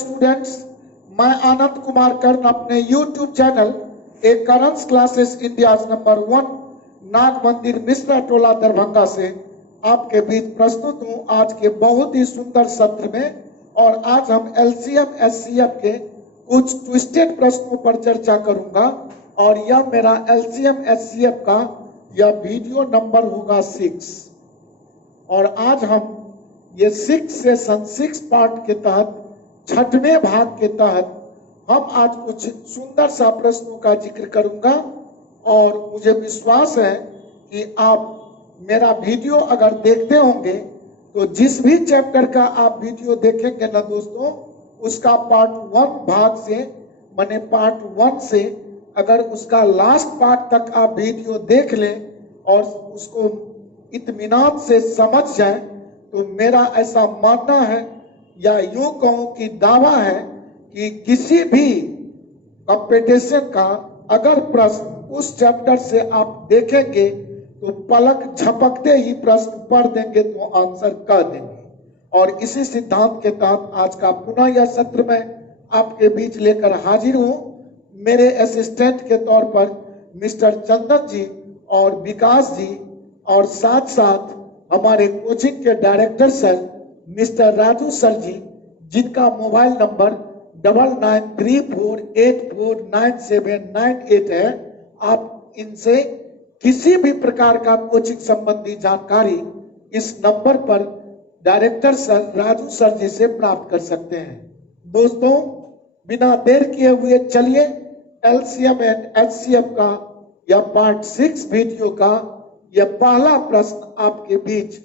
Students, मैं आनंद कुमार कर्ण अपने YouTube channel ए करंस classes India number 1 नाग मंदिर मिश्रा टोला दरभंगा से आपके बीच प्रस्तुत हूं आज के बहुत ही सुंदर सत्र में। और आज हम LCM SCF के कुछ ट्विस्टेड प्रश्नों पर चर्चा करूंगा और यह मेरा LCM SCF का यह वीडियो नंबर होगा 6। और आज हम ये 6 सेशन 6 पार्ट के तहत 6वें भाग के तहत हम आज कुछ सुंदर सा प्रश्नों का जिक्र करूंगा। और मुझे विश्वास है कि आप मेरा वीडियो अगर देखते होंगे तो जिस भी चैप्टर का आप वीडियो देखेंगे ना दोस्तों, उसका पार्ट 1 भाग से माने पार्ट 1 से अगर उसका लास्ट पार्ट तक आप वीडियो देख लें और उसको इत्मीनान से समझ जाए तो मेरा ऐसा मानना है या यूं कहूं कि दावा है कि किसी भी कंपटीशन का अगर प्रश्न उस चैप्टर से आप देखेंगे तो पलक झपकते ही प्रश्न पढ़ देंगे तो आंसर कर देंगे। और इसी सिद्धांत के तहत आज का पुनः यह सत्र में आपके बीच लेकर हाजिर हूं। मेरे असिस्टेंट के तौर पर मिस्टर चंदन जी और विकास जी और साथ साथ हमारे कोचिंग के director sir mister Raju sir ji, जिनका मोबाइल नंबर 9934849798 है। आप इनसे किसी भी प्रकार का कोचिंग संबंधी जानकारी इस नंबर पर डायरेक्टर सर राजू सर जी से प्राप्त कर सकते हैं। दोस्तों, बिना देर किए हुए चलिए LCM एंड HCF का यह पार्ट 6 वीडियो का यह पहला प्रश्न आपके बीच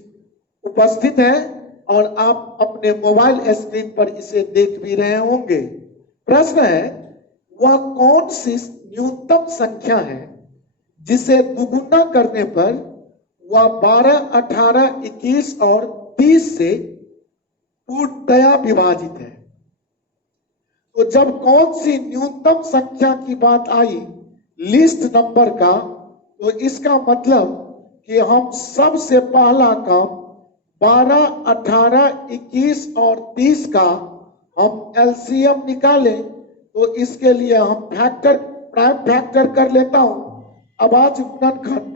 उपस्थित है और आप अपने मोबाइल स्क्रीन पर इसे देख भी रहे होंगे। प्रश्न है, वह कौन सी न्यूनतम संख्या है जिसे दुगुना करने पर वह 12, 18, 21 और 30 से पूर्णतया विभाजित है। तो जब कौन सी न्यूनतम संख्या की बात आई लिस्ट नंबर का, तो इसका मतलब कि हम सबसे पहला काम 12, 18, 21 और 30 का हम LCM निकालें। तो इसके लिए हम प्राइम फैक्टर कर लेता हूं। अब आज गुणनखंड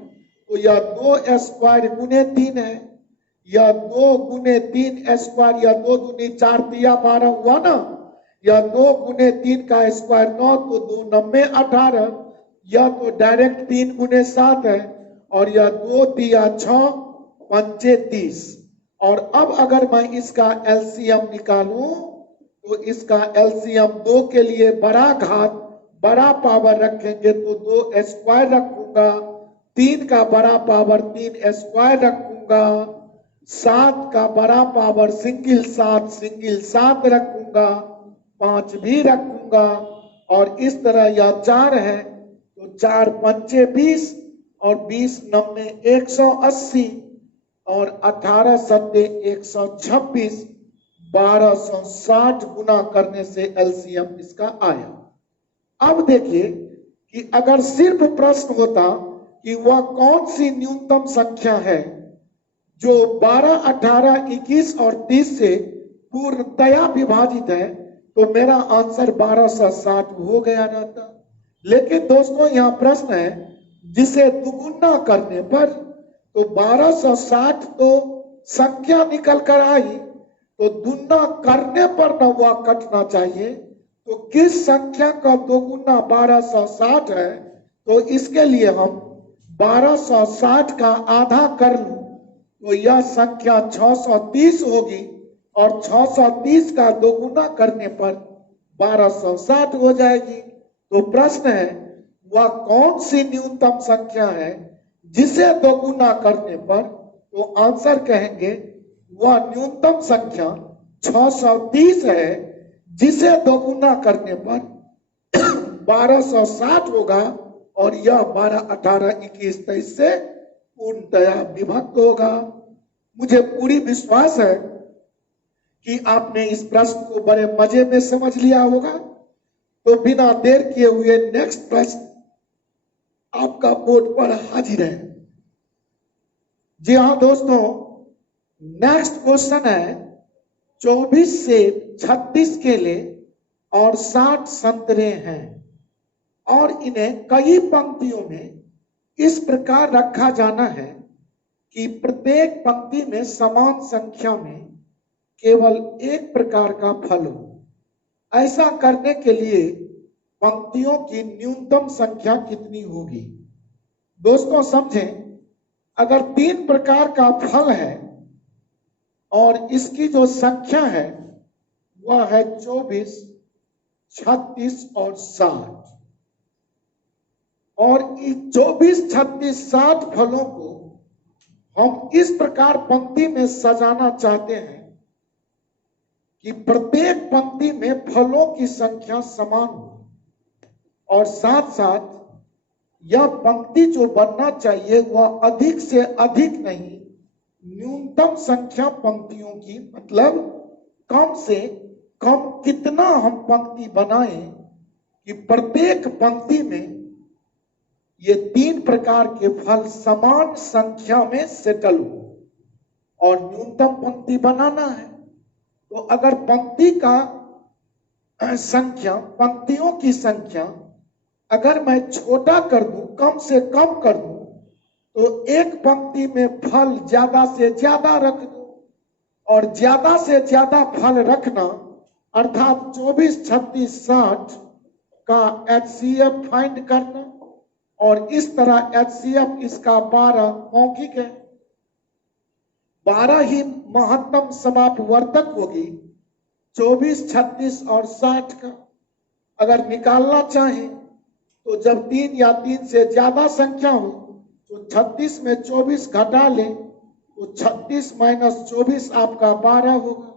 तो यह 2 स्क्वायर गुने 3 है, यह 2 गुने 3 स्क्वायर, यह 2 दूनी 4 तिया 12 हुआ ना, यह 2 गुने 3 का स्क्वायर 9 तो 2 9 18, यह तो डायरेक्ट 3 गुने 7 है और यह 2 तिया 6 पंचे 30। और अब अगर मैं इसका LCM निकालूं तो इसका LCM 2 के लिए बड़ा घात बड़ा पावर रखेंगे तो 2 स्क्वायर रखूंगा, 3 का बड़ा पावर 3 स्क्वायर रखूंगा, 7 का बड़ा पावर सिंगल 7 रखूंगा, 5 भी रखूंगा। और इस तरह यह 4 है तो 4 पंचे 20 और 20 9 180 और 18 सत्ते 126, 1260 गुना करने से LCM इसका आया। अब देखिए कि अगर सिर्फ प्रश्न होता कि वह कौन सी न्यूनतम संख्या है जो 12, 18, 21 और 30 से पूर्णतया विभाजित है तो मेरा आंसर 1260 हो गया रहता। लेकिन दोस्तों, यहाँ प्रश्न है जिसे दुगुना करने पर, तो 1260 तो संख्या निकल कर आई तो दुगुना करने पर न वह कटना चाहिए। तो किस संख्या का दोगुना 1260 है, तो इसके लिए हम 1260 का आधा कर लूं तो यह संख्या 630 होगी और 630 का दोगुना करने पर 1260 हो जाएगी। तो प्रश्न है, वह कौन सी न्यूनतम संख्या है जिसे दोगुना करने पर, तो आंसर कहेंगे वह न्यूनतम संख्या 630 है जिसे दोगुना करने पर 1260 होगा और यह 12, 18, 21, 23 से पूर्णतया विभक्त होगा। मुझे पूरी विश्वास है कि आपने इस प्रश्न को बड़े मजे में समझ लिया होगा। तो बिना देर किए हुए नेक्स्ट प्रश्न आपका बोर्ड पर हाजिर है। जी हाँ दोस्तों, नेक्स्ट क्वेश्चन है 24 से 36 केले और 60 संतरे हैं और इन्हें कई पंक्तियों में इस प्रकार रखा जाना है कि प्रत्येक पंक्ति में समान संख्या में केवल एक प्रकार का फल हो। ऐसा करने के लिए पंक्तियों की न्यूनतम संख्या कितनी होगी? दोस्तों समझें, अगर 3 प्रकार का फल है और इसकी जो संख्या है वह है 24, 36 और 60 और इस 24, 36, 60 फलों को हम इस प्रकार पंक्ति में सजाना चाहते हैं कि प्रत्येक पंक्ति में फलों की संख्या समान हो और साथ साथ यह पंक्ति जो बनना चाहिए वह अधिक से अधिक नहीं, न्यूनतम संख्या पंक्तियों की, मतलब कम से कम कितना हम पंक्ति बनाएं कि प्रत्येक पंक्ति में ये 3 प्रकार के फल समान संख्या में सेटल हो और न्यूनतम पंक्ति बनाना है। तो अगर पंक्ति का संख्या, पंक्तियों की संख्या अगर मैं छोटा कर दूं, कम से कम कर दूं, तो एक पंक्ति में फल ज्यादा से ज्यादा रख दूं और ज्यादा से ज्यादा फल रखना अर्थात 24, 36, 60 का HCF फाइंड करना और इस तरह HCF इसका 12 मौखिक है, 12 ही महत्तम समापवर्तक होगी 24, 36 और 60 का। अगर निकालना चाहें तो जब 3 या 3 से ज्यादा संख्या हो तो 36 में 24 घटा लें तो 36 माइनस 24 आपका 12 होगा।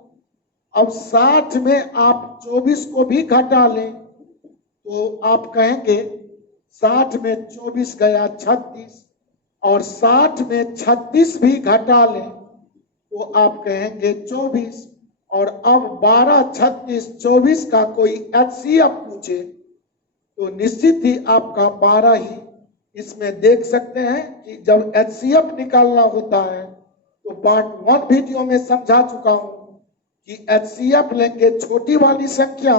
अब 60 में आप 24 को भी घटा लें तो आप कहेंगे 60 में 24 गया 36 और 60 में 36 भी घटा लें तो आप कहेंगे 24 और अब 12, 36, 24 का कोई HCF पूछे तो निश्चित ही आपका 12 ही। इसमें देख सकते हैं कि जब HCF निकालना होता है तो पार्ट 1 वीडियो में समझा चुका हूं कि HCF लेंगे छोटी वाली संख्या,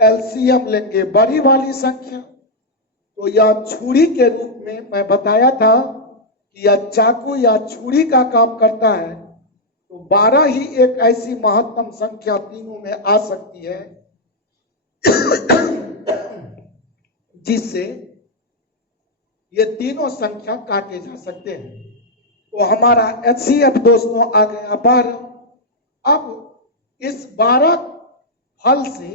LCM लेंगे बड़ी वाली संख्या। तो यह छुरी के रूप में मैं बताया था कि यह चाकू या छुरी का काम करता है। तो 12 ही एक ऐसी महत्तम संख्या तीनों में आ सकती है जिससे ये तीनों संख्या काटे जा सकते हैं। तो हमारा HCF दोस्तों आ गया 12। अब इस 12 फल से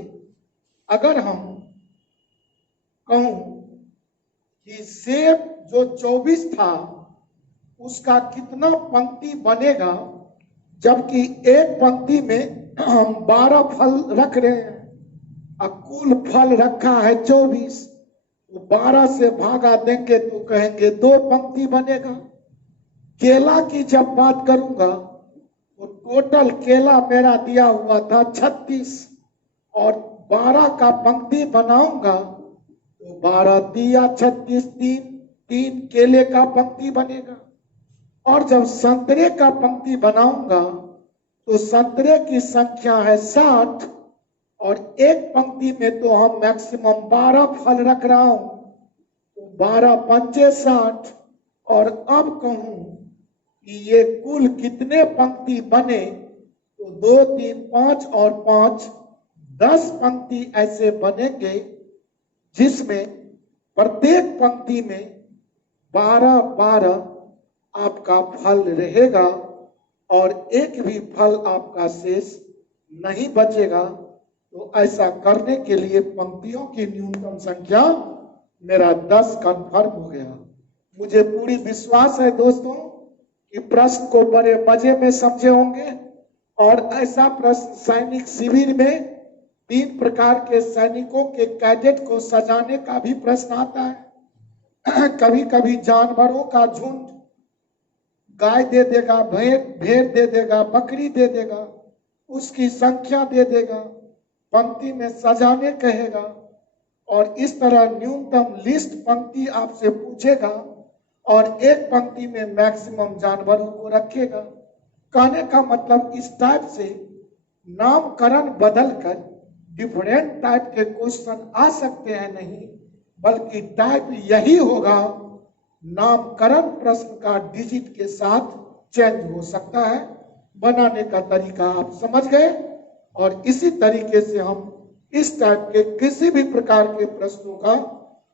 अगर हम कहूं कि सेब जो 24 था उसका कितना पंक्ति बनेगा, जबकि एक पंक्ति में हम 12 फल रख रहे हैं और कुल फल रखा है 24, तो 12 से भागा देंगे तो कहेंगे 2 पंक्ति बनेगा। केला की जब बात करूंगा तो टोटल केला मेरा दिया हुआ था 36 और 12 का पंक्ति बनाऊंगा तो 12 दिया 36, 3 केले का पंक्ति बनेगा। और जब संतरे का पंक्ति बनाऊंगा तो संतरे की संख्या है 60 और एक पंक्ति में तो हम मैक्सिमम 12 फल रख रहा हूं तो 12 पंचे 60 और अब कहूं कि ये कुल कितने पंक्ति बने तो 2, 3, 5 और 5 10 पंक्ति ऐसे बनेंगे जिसमें प्रत्येक पंक्ति में 12 आपका फल रहेगा और एक भी फल आपका शेष नहीं बचेगा। तो ऐसा करने के लिए पंक्तियों की न्यूनतम संख्या मेरा 10 कंफर्म हो गया। मुझे पूरी विश्वास है दोस्तों कि प्रश्न को बड़े मजे में समझे होंगे और ऐसा प्रश्न सैनिक शिविर में 3 प्रकार के सैनिकों के कैडेट को सजाने का भी प्रश्न आता है। कभी कभी जानवरों का झुंड, गाय दे देगा, भेड़ दे देगा, बकरी दे देगा, उसकी संख्या दे देगा, पंक्ति में सजाने कहेगा और इस तरह न्यूनतम लिस्ट पंक्ति आपसे पूछेगा और एक पंक्ति में मैक्सिमम जानवरों को रखेगा। कहने का मतलब इस टाइप से नामकरण बदलकर डिफरेंट टाइप के क्वेश्चन आ सकते हैं नहीं, बल्कि टाइप यही होगा, नामकरण प्रश्न का डिजिट के साथ चेंज हो सकता है। बनाने का तरीका आप समझ गए, और इसी तरीके से हम इस टाइप के किसी भी प्रकार के प्रश्नों का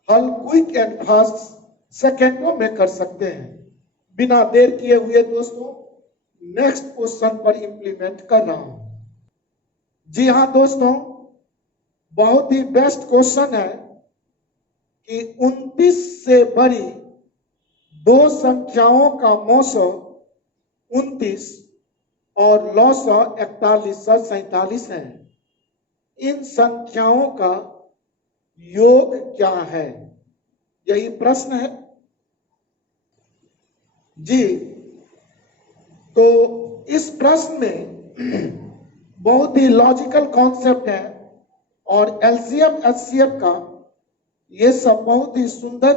हल क्विक एंड फास्ट सेकेंडों में कर सकते हैं। बिना देर किए हुए दोस्तों नेक्स्ट क्वेश्चन पर इंप्लीमेंट कर रहा हूं। जी हाँ दोस्तों, बहुत ही बेस्ट क्वेश्चन है कि 29 से बड़ी दो संख्याओं का मौसम 29 और लौसा 4147 है। इन संख्याओं का योग क्या है, यही प्रश्न है जी। तो इस प्रश्न में बहुत ही लॉजिकल कॉन्सेप्ट है, और एलसीएम एचसीएफ का ये सब बहुत ही सुंदर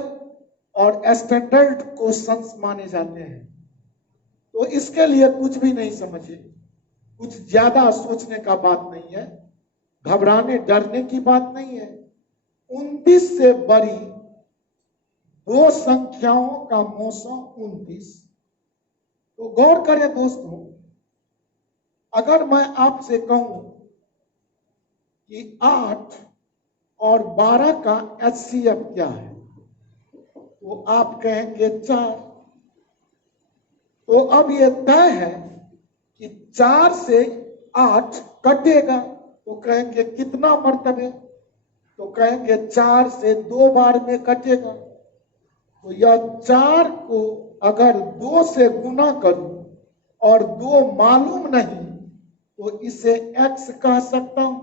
और स्टैंडर्ड क्वेश्चंस माने जाते हैं। तो इसके लिए कुछ भी नहीं समझिए, कुछ ज्यादा सोचने का बात नहीं है, घबराने डरने की बात नहीं है। 29 से बड़ी दो संख्याओं का मौसम 29। तो गौर करें दोस्तों, अगर मैं आपसे कहूं कि 8 और 12 का एचसीएफ क्या है, तो आप कहेंगे 4। तो अब ये तय है कि 4 से 8 कटेगा, तो कहेंगे कितना मर्तबे, तो कहेंगे 4 से 2 बार में कटेगा। तो यह 4 को अगर 2 से गुना करूं और 2 मालूम नहीं, तो इसे x कह सकता हूं।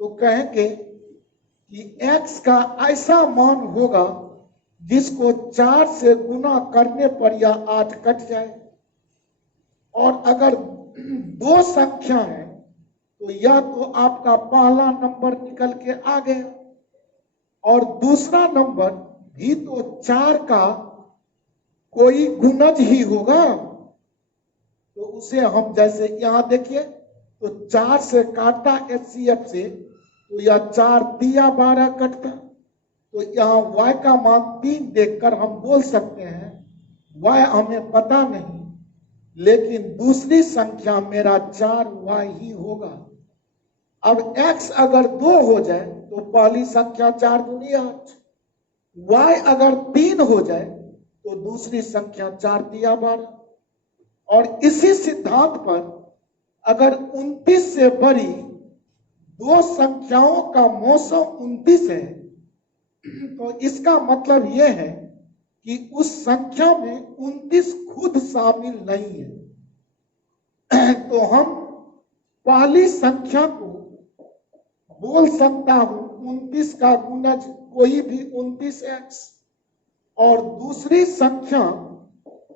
तो कहेंगे कि x का ऐसा मान होगा जिसको 4 से गुना करने पर यह 8 कट जाए। और अगर दो संख्या है तो यह तो आपका पहला नंबर निकल के आ गया, और दूसरा नंबर भी तो 4 का कोई गुणज ही होगा। तो उसे हम जैसे यहां देखिए, तो 4 से काटता एचसीएफ से, तो यह 4 दिया 12 कटता। तो यहाँ y का मान 3 देखकर हम बोल सकते हैं y हमें पता नहीं, लेकिन दूसरी संख्या मेरा 4y ही होगा। अब x अगर 2 हो जाए तो पहली संख्या 4 दूनी 8, y अगर 3 हो जाए तो दूसरी संख्या 4 दिया 12। और इसी सिद्धांत पर अगर 29 से बड़ी दो संख्याओं का मौसम 29 है, तो इसका मतलब यह है कि उस संख्या में 29 खुद शामिल नहीं है। तो हम पहली संख्या को बोल सकता हूं 29 का गुणज कोई भी 29x, और दूसरी संख्या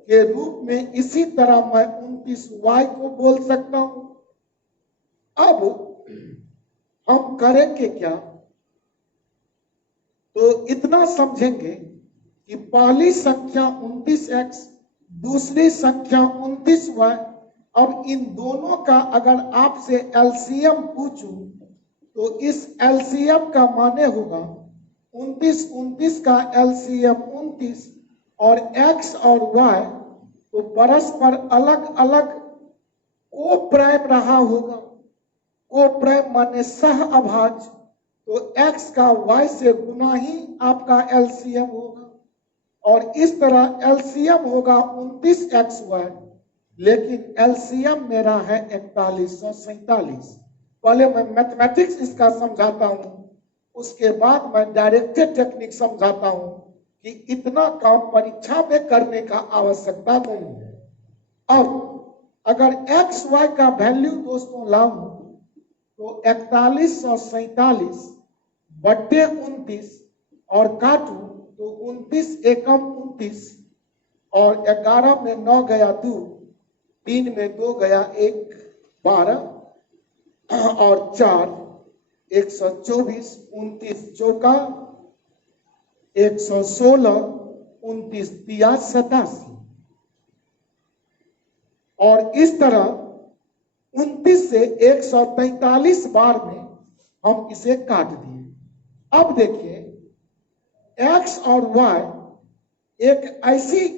के रूप में इसी तरह मैं 29y को बोल सकता हूं। अब हम करेंगे क्या, तो इतना समझेंगे कि पहली संख्या 29x, दूसरी संख्या 29y। अब इन दोनों का अगर आपसे एलसीएम पूछूं, तो इस एलसीएम का माने होगा 29 का एलसीएम 29, और x और y तो परस्पर अलग अलग को प्राइम रहा होगा। को प्राइम माने सह अभाज, तो x का y से गुना ही आपका एलसीएम होगा, और इस तरह एलसीएम होगा 29xy, लेकिन एलसीएम मेरा है 4147। पहले मैं मैथमेटिक्स इसका समझाता हूं, उसके बाद मैं डायरेक्टेड टेक्निक समझाता हूं कि इतना काम परीक्षा में करने का आवश्यकता नहीं है। अब अगर एक्स वाई का वैल्यू दोस्तों लाऊं, तो 4147 बट्टे 29 और काटू तो 29 एकम 29, और 11 में 9 गया 2, 3 में 2 गया 1, 12 और 4 124, 29 चौका 116, 29 तिया 87। और इस तरह 29 से 143 बार में हम इसे काट दिए। अब देखिए x और y एक ऐसी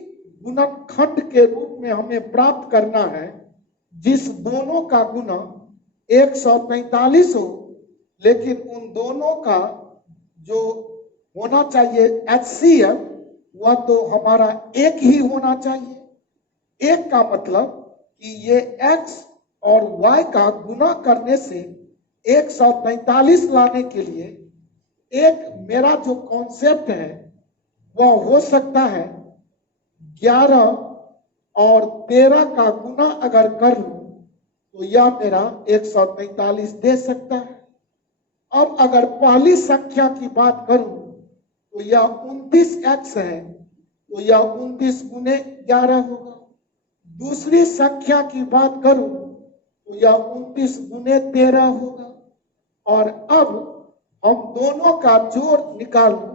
गुणनखंड के रूप में हमें प्राप्त करना है जिस दोनों का गुना 143 हो, लेकिन उन दोनों का जो होना चाहिए HCF वह तो हमारा एक ही होना चाहिए। एक का मतलब कि ये x और y का गुना करने से 143 लाने के लिए एक मेरा जो कॉन्सेप्ट है वह हो सकता है 11 और 13 का गुना अगर कर लूं तो यह मेरा 143 दे सकता है। अब अगर पहली संख्या की बात करूं तो यह 29x है, तो यह 29 गुने 11 होगा। दूसरी संख्या की बात करूं तो यह 29 गुने 13 होगा। और अब हम दोनों का जोड़ निकालूं,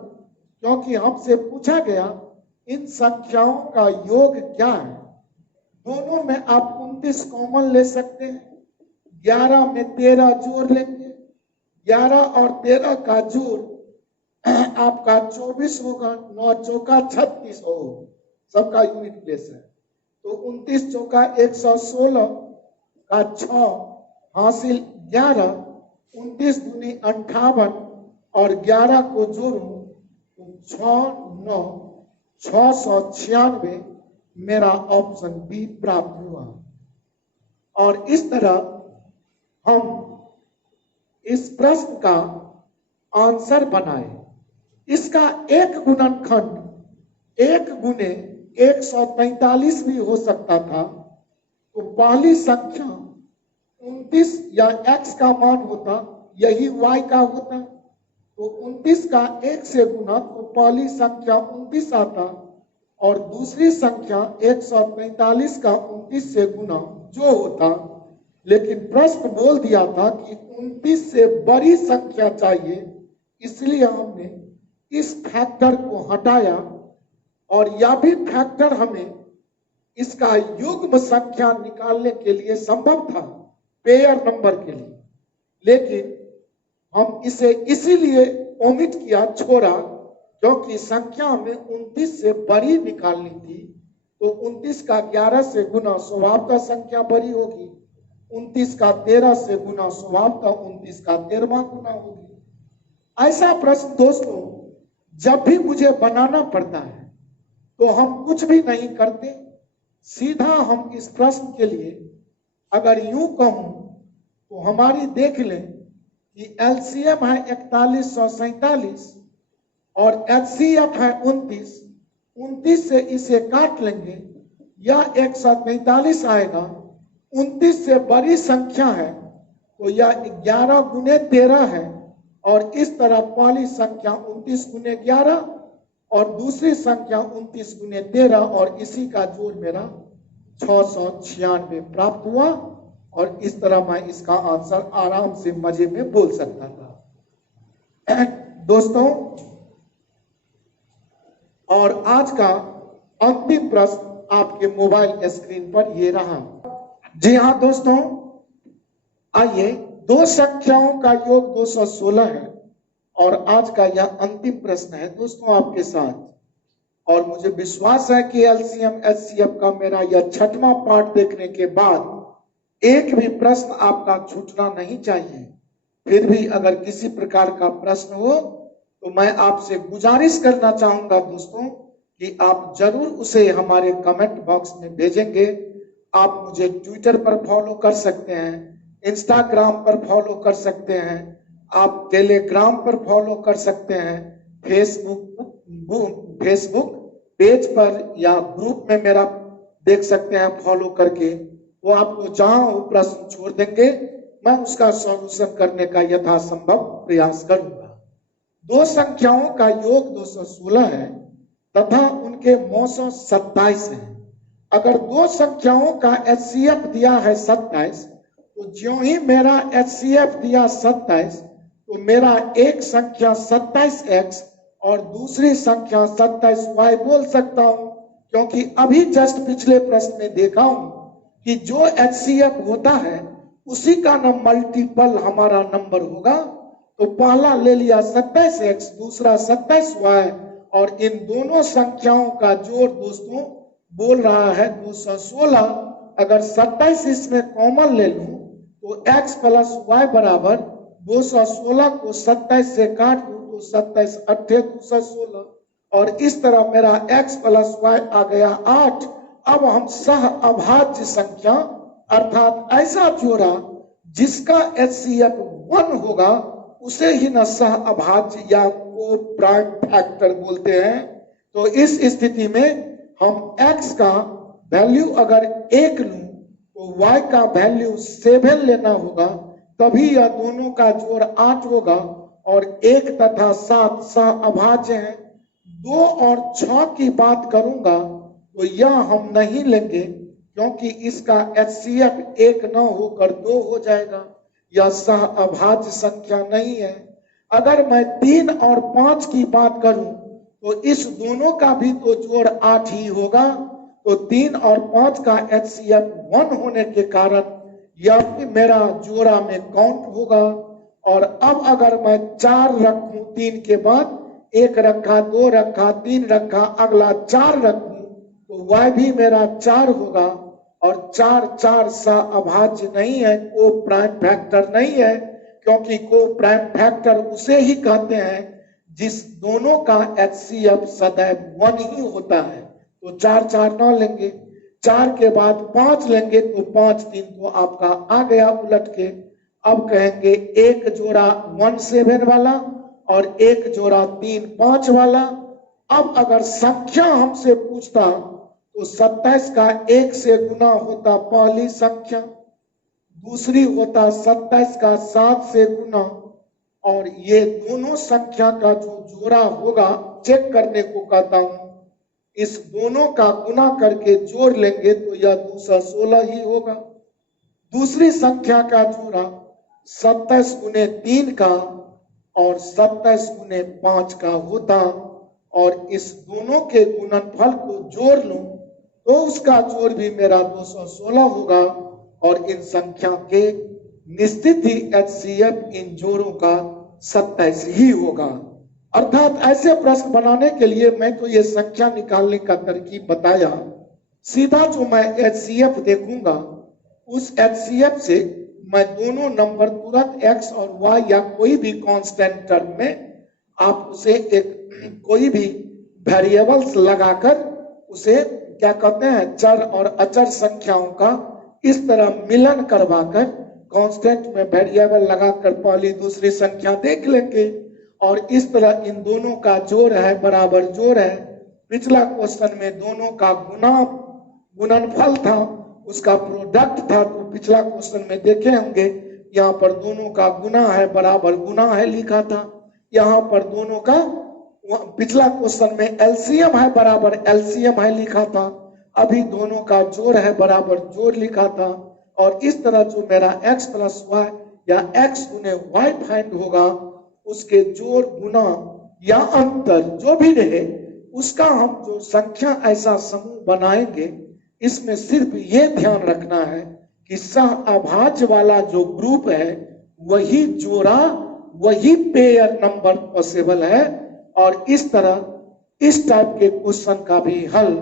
क्योंकि हमसे पूछा गया इन संख्याओं का योग क्या है। दोनों में आप 29 कॉमन ले सकते हैं, 11 में 13 जोड़ लेंगे, 11 और 13 का जोड़ आपका 24 होगा, 9 चौका 36 हो, सबका यूनिट प्लेस है, तो 29 चौका 116 का 6 हासिल 11, 29 दूनी 58 और 11 को जोड़ूं तो 696 मेरा ऑप्शन बी प्राप्त हुआ। और इस तरह हम इस प्रश्न का आंसर बनाए। इसका एक गुणनखंड 1 गुने 143 भी हो सकता था, तो पहली संख्या 29 या x का मान होता, यही y का होता, तो 29 का 1 से गुना तो पहली संख्या 29 आता और दूसरी संख्या 143 का 29 से गुना जो होता। लेकिन प्रश्न बोल दिया था कि 29 से बड़ी संख्या चाहिए, इसलिए हमने इस फैक्टर को हटाया और यह भी फैक्टर हमें इसका युग्म संख्या निकालने के लिए संभव था, पेयर नंबर के लिए, लेकिन हम इसे इसीलिए ओमिट किया, छोड़ा, क्योंकि संख्या हमें 29 से बड़ी निकालनी थी। तो 29 का 11 से गुना स्वभावतः संख्या बड़ी होगी, 29 का 13 से गुना स्वभावतः 29 का 13वां गुना होगी। ऐसा प्रश्न दोस्तों जब भी मुझे बनाना पड़ता है तो हम कुछ भी नहीं करते, सीधा हम इस प्रश्न के लिए अगर यूं कहूं तो हमारी देख लें कि एलसीएम है 4147 और एचसीएफ है 29, 29 से इसे काट लेंगे, यह 143 आएगा। 29 से बड़ी संख्या है तो यह 11 गुने 13 है, और इस तरह पहली संख्या 29 गुने 11 और दूसरी संख्या 29 गुने 13, और इसी का जोड़ मेरा 696 प्राप्त हुआ। और इस तरह मैं इसका आंसर आराम से मजे में बोल सकता था। दोस्तों, और आज का अंतिम प्रश्न आपके मोबाइल स्क्रीन पर ये रहा। जी हाँ दोस्तों, आइए, दो संख्याओं का योग 216 है और आज का यह अंतिम प्रश्न है दोस्तों आपके साथ। और मुझे विश्वास है कि एलसीएम एचसीएफ का मेरा यह 6वां पार्ट देखने के बाद एक भी प्रश्न आपका छूटना नहीं चाहिए। फिर भी अगर किसी प्रकार का प्रश्न हो तो मैं आपसे गुजारिश करना चाहूंगा दोस्तों कि आप जरूर उसे हमारे कमेंट बॉक्स में भेजेंगे। आप मुझे ट्विटर पर फॉलो कर सकते हैं, इंस्टाग्राम पर फॉलो कर सकते हैं, आप टेलीग्राम पर फॉलो कर सकते हैं, फेसबुक पेज पर या ग्रुप में मेरा देख सकते हैं फॉलो करके। वो आपको जहां वो प्रश्न छोड़ देंगे, मैं उसका सॉल्यूशन करने का यथासंभव प्रयास करूंगा। दो संख्याओं का योग 216 है तथा उनके मौसों 27 है। अगर दो संख्याओं का एचसीएफ दिया है 27, तो ज्यों ही मेरा एचसीएफ दिया 27, तो मेरा एक संख्या 27x और दूसरी संख्या 27y बोल सकता हूं, क्योंकि अभी जस्ट पिछले प्रश्न में देखा हूं कि जो एचसीएफ होता है उसी का न मल्टीपल हमारा नंबर होगा। तो पहला ले लिया 27x, दूसरा 27y, और इन दोनों संख्याओं का जोड़ दोस्तों बोल रहा है 216। अगर 27 इसमें कॉमन ले लूं तो x प्लस वाई बराबर 216 को 27 से काट दूं तो 27 अट्ठे 216, और इस तरह मेरा x प्लस वाई आ गया 8। अब हम सह अभाज्य संख्या अर्थात ऐसा जोड़ा जिसका HCF 1 होगा उसे ही न सह अभाज्य या को प्राइम फैक्टर बोलते हैं। तो इस स्थिति में हम x का वैल्यू अगर 1 लूं तो y का वैल्यू 7 लेना होगा, तभी यह दोनों का जोड़ 8 होगा। और 1 तथा 7 सह अभाज्य हैं। 2 और 6 की बात करूंगा तो यह हम नहीं लेंगे क्योंकि इसका HCF 1 न होकर 2 हो जाएगा, यह सह अभाज्य संख्या नहीं है। अगर मैं 3 और 5 की बात करूं तो इस दोनों का भी तो जोड़ 8 ही होगा। तो 3 और 5 का HCF 1 होने के कारण यह भी मेरा जोड़ा में काउंट होगा। और अब अगर मैं 4 रखूं 3 के बाद, 1 रखा, 2 रखा, 3 रखा, अगला 4 रखूं तो y भी मेरा 4 होगा। और 4 4 सह अभाज्य नहीं है, को प्राइम फैक्टर नहीं है, क्योंकि को प्राइम फैक्टर उसे ही कहते हैं जिस दोनों का HCF सदैव 1 ही होता है। तो 4 4 न लेंगे, 4 के बाद 5 लेंगे तो 5 3 तो आपका आ गया उलट के। अब कहेंगे एक जोड़ा 1 7 वाला और एक जोड़ा 3 5 वाला। अब अगर संख्या हमसे पूछता तो 27 का 1 से गुना होता पहली संख्या, दूसरी होता 27 का 7 से गुना, और ये दोनों संख्या का जो जोड़ा होगा चेक करने को कहता हूं। इस दोनों का गुना करके जोड़ लेंगे तो यह 216 ही होगा। दूसरी संख्या का जोड़ा 27 गुने 3 का और 27 गुने 5 का होता, और इस दोनों के गुणनफल को जोड़ लूं तो उसका जोड़ भी मेरा 216 होगा। और इन संख्या के निश्चित ही HCF इन जोड़ों का 27 ही होगा। अर्थात ऐसे प्रश्न बनाने के लिए मैं तो ये संख्या निकालने का तरकीब बताया। सीधा जो मैं HCF देखूंगा उस HCF से मैं दोनों नंबर तुरंत x और y या कोई भी कांस्टेंट टर्म में आप उसे एक कोई भी वेरिएबल्स लगाकर उसे क्या कहते हैं चर और अचर संख्याओं का इस तरह मिलन करवाकर कांस्टेंट में वेरिएबल लगाकर पहली दूसरी संख्या देख लेंगे। और इस तरह इन दोनों का जोड़ है बराबर जोड़ है। पिछला क्वेश्चन में दोनों का गुणनफल था, उसका प्रोडक्ट था, तो पिछला क्वेश्चन में देखे होंगे यहाँ पर दोनों का गुना है बराबर गुना है लिखा था। यहाँ पर दोनों का पिछला क्वेश्चन में LCM है बराबर LCM है लिखा था। अभी दोनों का जोड़ है बराबर जोड़ लिखा था। और इस तरह जो मेरा x प्लस वाई या x गुने वाई फाइंड होगा उसके जोड़ गुना या अंतर जो भी रहे उसका हम जो संख्या ऐसा समूह बनाएंगे, इसमें सिर्फ ये ध्यान रखना है कि सह अभाज्य वाला जो ग्रुप है वही जोड़ा वही पेयर नंबर पॉसिबल है। और इस तरह इस टाइप के क्वेश्चन का भी हल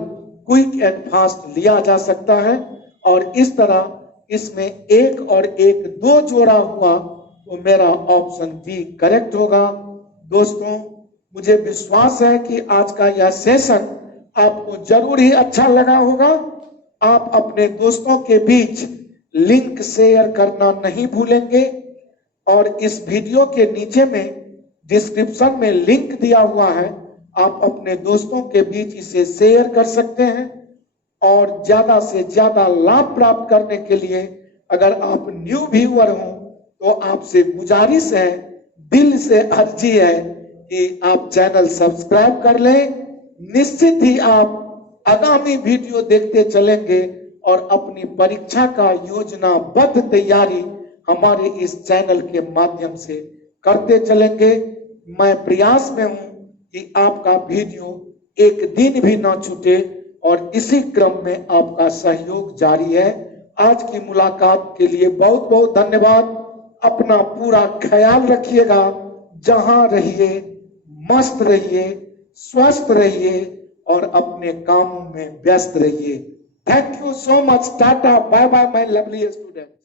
क्विक एंड फास्ट लिया जा सकता है। और इस तरह इसमें 1 और 1 2 जोड़ा हुआ तो मेरा ऑप्शन बी करेक्ट होगा। दोस्तों मुझे विश्वास है कि आज का यह सेशन आपको जरूर ही अच्छा लगा होगा। आप अपने दोस्तों के बीच लिंक शेयर करना नहीं भूलेंगे। और इस वीडियो के नीचे में डिस्क्रिप्शन में लिंक दिया हुआ है, आप अपने दोस्तों के बीच इसे शेयर कर सकते हैं। और ज्यादा से ज्यादा लाभ प्राप्त करने के लिए अगर आप न्यू व्यूअर हो तो आपसे गुजारिश है, दिल से अर्जी है कि आप चैनल सब्सक्राइब कर लें। निश्चित ही आप आगामी वीडियो देखते चलेंगे और अपनी परीक्षा का योजनाबद्ध तैयारी हमारे इस चैनल के माध्यम से करते चलेंगे। मैं प्रयास में हूं कि आपका वीडियो एक दिन भी ना छूटे और इसी क्रम में आपका सहयोग जारी है। आज की मुलाकात के लिए बहुत बहुत धन्यवाद। अपना पूरा ख्याल रखिएगा, जहां रहिए मस्त रहिए, स्वस्थ रहिए और अपने कामों में व्यस्त रहिए। Thank you so much. Tata bye bye my lovely student.